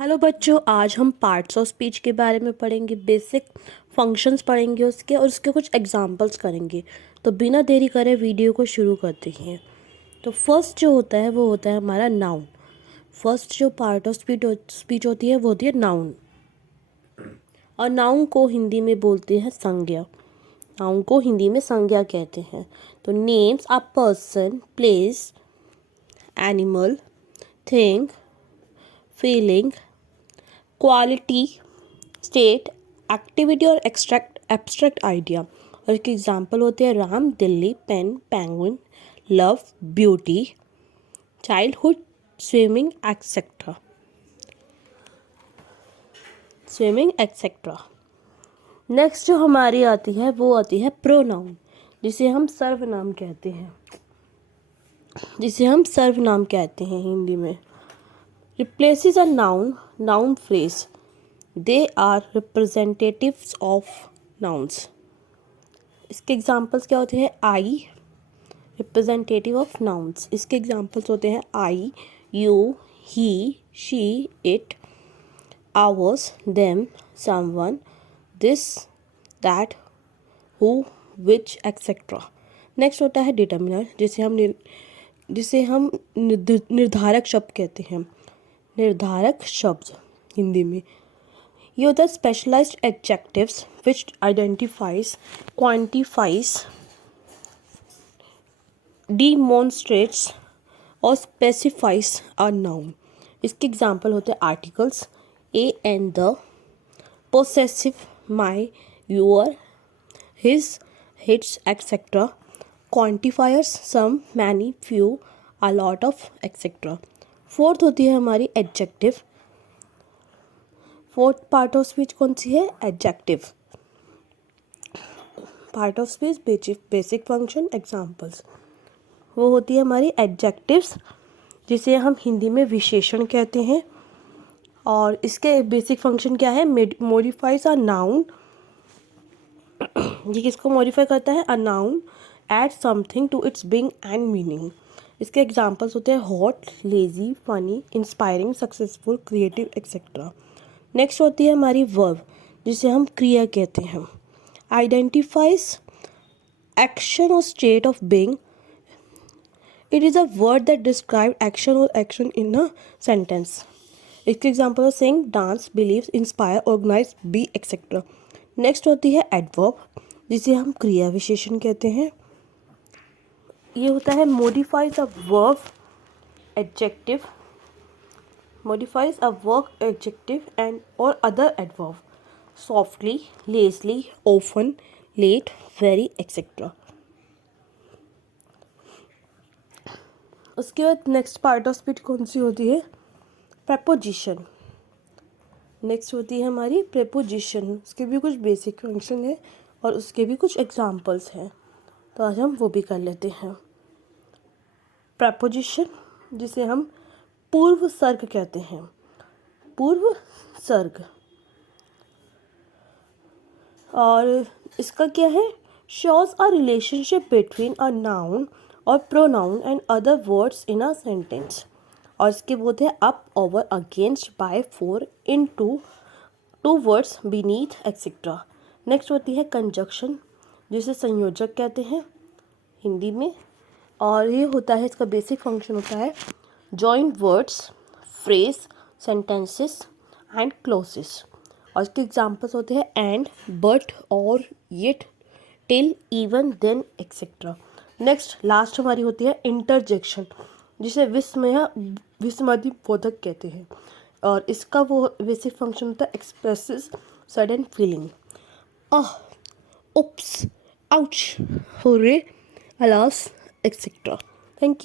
Hello बच्चों, आज हम पार्ट्स ऑफ स्पीच के बारे में पढ़ेंगे। बेसिक फंक्शंस पढ़ेंगे उसके और उसके कुछ एग्जांपल्स करेंगे। तो बिना देरी करे वीडियो को शुरू करते हैं। तो फर्स्ट जो होता है वो होता है हमारा नाउन। फर्स्ट जो पार्ट ऑफ स्पीच होती है वो होती है नाउन। और नाउन को हिंदी में बोलते हैं संज्ञा। नाउन को हिंदी में संज्ञा कहते हैं। तो names a person, place, animal, thing, feeling, quality, state, activity और एब्स्ट्रैक्ट आइडिया। और इसके एग्जाम्पल होते हैं Ram, Delhi, pen, penguin, love, beauty, childhood, swimming etcetera. Next जो हमारी आती है वो आती है प्रोनाउन, जिसे हम सर्वनाम कहते हैं हिंदी में। Replaces a noun phrase. They are representatives of nouns. इसके एग्जाम्पल्स क्या होते हैं? I, representative of nouns. इसके एग्जाम्पल्स होते हैं I, you, he, she, it, ours, them, someone, this, that, who, which, etcetera. Next होता है डिटर्मिनर, जिसे हम निर्धारक शब्द कहते हैं। निर्धारक शब्द हिंदी में ये होता है specialised adjectives which identifies, quantifies, demonstrates और स्पेसिफाइज अ नाउन। इसके एग्जाम्पल होते हैं articles a and the, possessive my, your, his, its, etcetera. Quantifiers some, many, few, a lot of, etcetera. Fourth होती है हमारी adjective. Fourth part of speech कौन सी है? Adjective. Part of speech basic function examples, वो होती है हमारी एडजेक्टिव्स, जिसे हम हिंदी में विशेषण कहते हैं। और इसके बेसिक फंक्शन क्या है? Modifies a noun. ये किसको मॉडिफाई करता है? A noun add something to its being and meaning. इसके एग्जाम्पल्स होते हैं hot, lazy, funny, inspiring, successful, creative, etcetera. Next होती है हमारी वर्ब, जिसे हम क्रिया कहते हैं। आइडेंटिफाइज एक्शन और state of being. It is a word that describe action और एक्शन इन अ सेंटेंस। इसके एग्जाम्पल है sing, dance, believe, inspire, organise, be, etcetera. Next होती है एडवर्ब, जिसे हम क्रिया विशेषण कहते हैं। ये होता है modifies a verb adjective, modifies a verb adjective and or other adverb, softly, lazily, often, late, very, etc. उसके बाद नेक्स्ट पार्ट ऑफ स्पीच कौन सी होती है? प्रेपोजिशन। नेक्स्ट होती है हमारी प्रेपोजिशन। उसके भी कुछ बेसिक फंक्शन है और उसके भी कुछ एग्जांपल्स हैं, तो आज हम वो भी कर लेते हैं। प्रेपोजिशन, जिसे हम पूर्व सर्ग कहते हैं। पूर्व सर्ग। और इसका क्या है? Shows a relationship between a noun और pronoun and other words in a sentence. और इसके बोलते हैं up, over, against, by, for, into, towards, beneath, etcetera. Next होती है कंजक्शन, जिसे संयोजक कहते हैं हिंदी में। और ये होता है, इसका बेसिक फंक्शन होता है join words, phrase, sentences and clauses. और इसके एग्जाम्पल्स होते हैं एंड, बट, और, yet, till, even, then, etcetera. Next last हमारी होती है इंटरजेक्शन, जिसे विस्मयबोधक कहते हैं। और इसका वो बेसिक फंक्शन होता है एक्सप्रेसेस सडन फीलिंग, आह, उप्स, आउच, होरे, अलास, एक्सेट्रा। Thank you.